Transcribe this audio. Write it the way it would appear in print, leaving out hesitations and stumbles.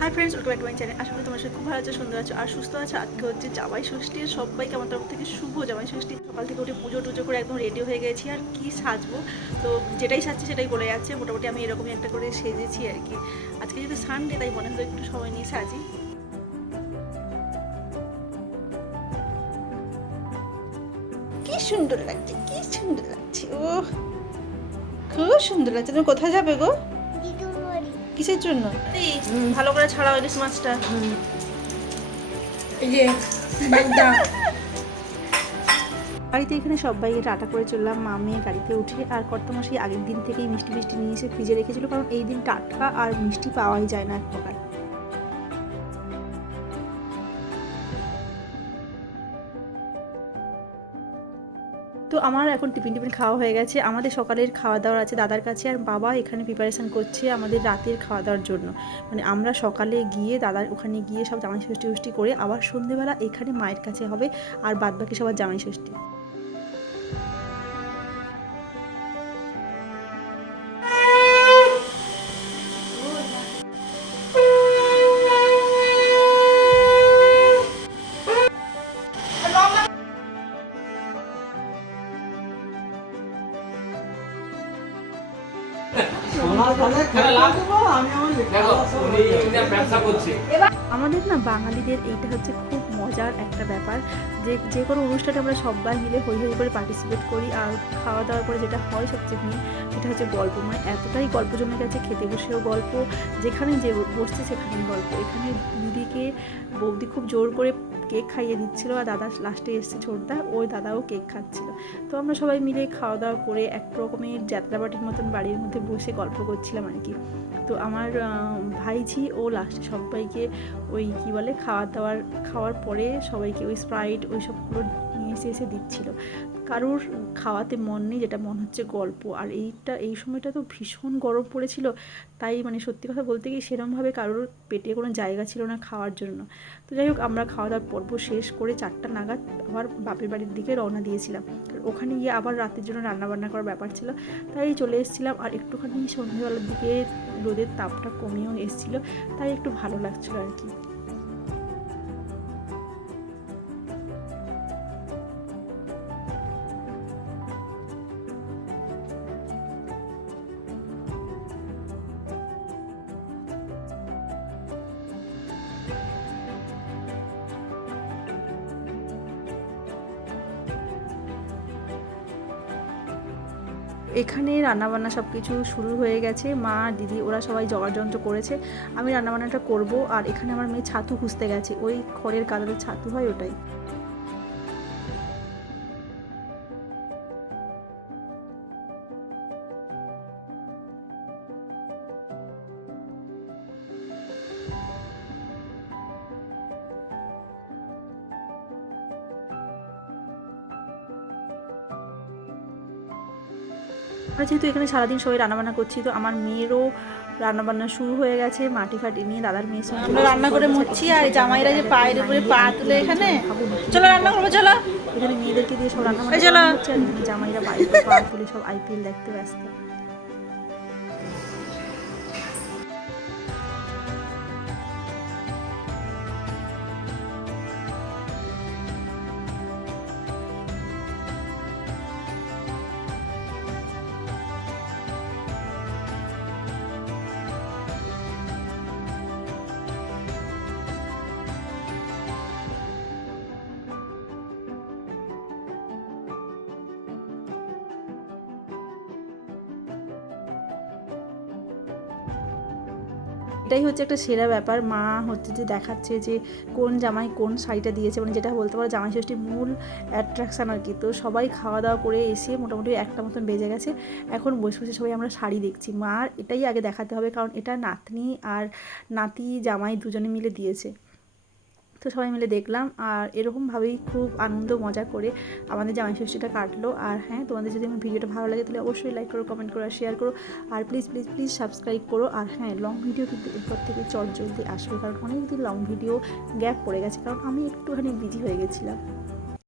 High friends, welcome back to my channel. আশা করি তোমার সাথে খুব ভালো আছো, সুন্দর আছো আর সুস্থ আছো। আজকে হচ্ছে জামাই ষষ্ঠী। সবাইকে আমার তরফ থেকে শুভ জামাই ষষ্ঠী। সকাল থেকে উঠে পুজো টুজো করে একদম রেডি হয়ে গেছি। আর কি সাজবো, তো যেটাই সাজছি সেটাই বলে যাচ্ছে। মোটামুটি আমি এরকমই একটা করে সেজেছি আর কি। আজকে যেহেতু সানডে, তাই মনে হলো একটু সময় নিয়ে সাজি। কি সুন্দর লাগছে, কি সুন্দর লাগছে, ও খুব সুন্দর লাগছে। তুমি কোথায় যাবে গো? কিসের জন্য? ভালো করে ছাড়াও ইলিশ মাছটা। এই যে বাগদা বাড়িতে এখানে সবাই টাটা করে চললাম। মা মেয়ে গাড়িতে উঠে, আর কর্তামশাই আগের দিন থেকেই মিষ্টি মিষ্টি নিয়ে এসে ফ্রিজে রেখেছিল, কারণ এই দিন টাটকা আর মিষ্টি পাওয়াই যায় না এক প্রকার। তো আমার এখন টিফিন খাওয়া হয়ে গেছে। আমাদের সকালের খাওয়া দাওয়া আছে দাদার কাছে, আর বাবা এখানে প্রিপারেশান করছে আমাদের রাতের খাওয়া দাওয়ার জন্য। মানে আমরা সকালে গিয়ে দাদার ওখানে গিয়ে সব জামাই ষষ্ঠী করে আবার সন্ধেবেলা এখানে মায়ের কাছে হবে, আর বাদবাকি সবার জামাই ষষ্ঠী। আমাদের না বাঙালিদের এইটা হচ্ছে খুব মজার একটা ব্যাপার, যে কোনো অনুষ্ঠানে আমরা সবাই মিলে হই হই করে পার্টিসিপেট করি। আর খাওয়া দাওয়ার পরে যেটা হয় সবচেয়ে মেন, সেটা হচ্ছে গল্প। মানে এতটাই গল্প জমে গেছে, খেতে বসেও গল্প, যেখানে যে বসছে সেখানেই গল্প। এখানে দিদিকে বৌদি খুব জোর করে কেক খাইয়ে দিচ্ছিলো, আর দাদা লাস্টে এসছে ছোটদা, ওই দাদাও কেক খাচ্ছিলো। তো আমরা সবাই মিলে খাওয়া দাওয়া করে এক রকমের যাত্রাবাটির মতন বাড়ির মধ্যে বসে গল্প করছিলাম আর কি। তো আমার ভাইঝি ও লাস্টে সবাইকে ওই কী বলে খাওয়ার পরে সবাইকে ওই স্প্রাইট ওই সবগুলো নিয়ে এসে দিচ্ছিলো। কারোর খাওয়াতে মন নেই, যেটা মন হচ্ছে গল্প। আর এই সময়টা তো ভীষণ গরম পড়েছিল, তাই মানে সত্যি কথা বলতে কি সেরকমভাবে কারোর পেটে কোনো জায়গা ছিল না খাওয়ার জন্য। তো যাই হোক, আমরা খাওয়া দাওয়ার পর্ব শেষ করে 4টা নাগাদ আবার বাপের বাড়ির দিকে রওনা দিয়েছিলাম। ওখানে গিয়ে আবার রাতের জন্য রান্নাবান্না করার ব্যাপার ছিল, তাই চলে এসেছিলাম। আর একটুখানি সন্ধ্যেবেলার দিকে রোদের তাপটা কমেও এসেছিলো, তাই একটু ভালো লাগছিলো আর কি। এখানে রান্নাবান্না সব কিছু শুরু হয়ে গেছে। মা দিদি ওরা সবাই জোগাড়যন্ত্র করেছে, আমি রান্নাবান্নাটা করব। আর এখানে আমার মেয়ে ছাতু খুঁজতে গেছে, ওই খড়ের কাদাতে ছাতু হয় ওটাই। আমরা যেহেতু এখানে সারাদিন সবাই রান্নাবান্না করছি, তো আমার মেয়েরও রান্নাবান্না শুরু হয়ে গেছে। মাটি ফাটি নিয়ে দাদার মেয়ের সঙ্গে রান্না করে মুচ্ছি, আর জামাইরা যে পায়ের উপরে পা তুলে এখানে চলো রান্না করবো, চলো। এখানে মেয়েদেরকে দিয়ে সব রান্না হচ্ছে, আর জামাইরা পায়ের উপরে পা তুলে সব আইপিএল দেখতে ব্যস্ত। এটাই হচ্ছে একটা সেরা ব্যাপার। মা হচ্ছে যে দেখাচ্ছে যে কোন জামাই কোন শাড়িটা দিয়েছে, মানে যেটা বলতে পারো জামাই ষষ্ঠীর মূল অ্যাট্রাকশান আর কি। তো সবাই খাওয়া দাওয়া করে এসে মোটামুটি 1টা মতন বেজে গেছে। এখন বসে বসে সবাই আমরা শাড়ি দেখছি। মার এটাই আগে দেখাতে হবে, কারণ এটা নাতনি আর নাতি জামাই দুজনে মিলে দিয়েছে। তো সবাই মিলে দেখলাম, আর এরকমভাবেই খুব আনন্দ মজা করে আমাদের জামাই ষষ্ঠীটা কাটলো। আর হ্যাঁ, তোমাদের যদি আমার ভিডিওটা ভালো লাগে তাহলে অবশ্যই লাইক করো, কমেন্ট করো আর শেয়ার করো। আর প্লিজ প্লিজ প্লিজ সাবস্ক্রাইব করো। আর হ্যাঁ, লং ভিডিও কিন্তু এরপর থেকে জলদি আসবে, কারণ অনেক দিন লং ভিডিও গ্যাপ পড়ে গেছে, কারণ আমি একটুখানি বিজি হয়ে গেছিলাম।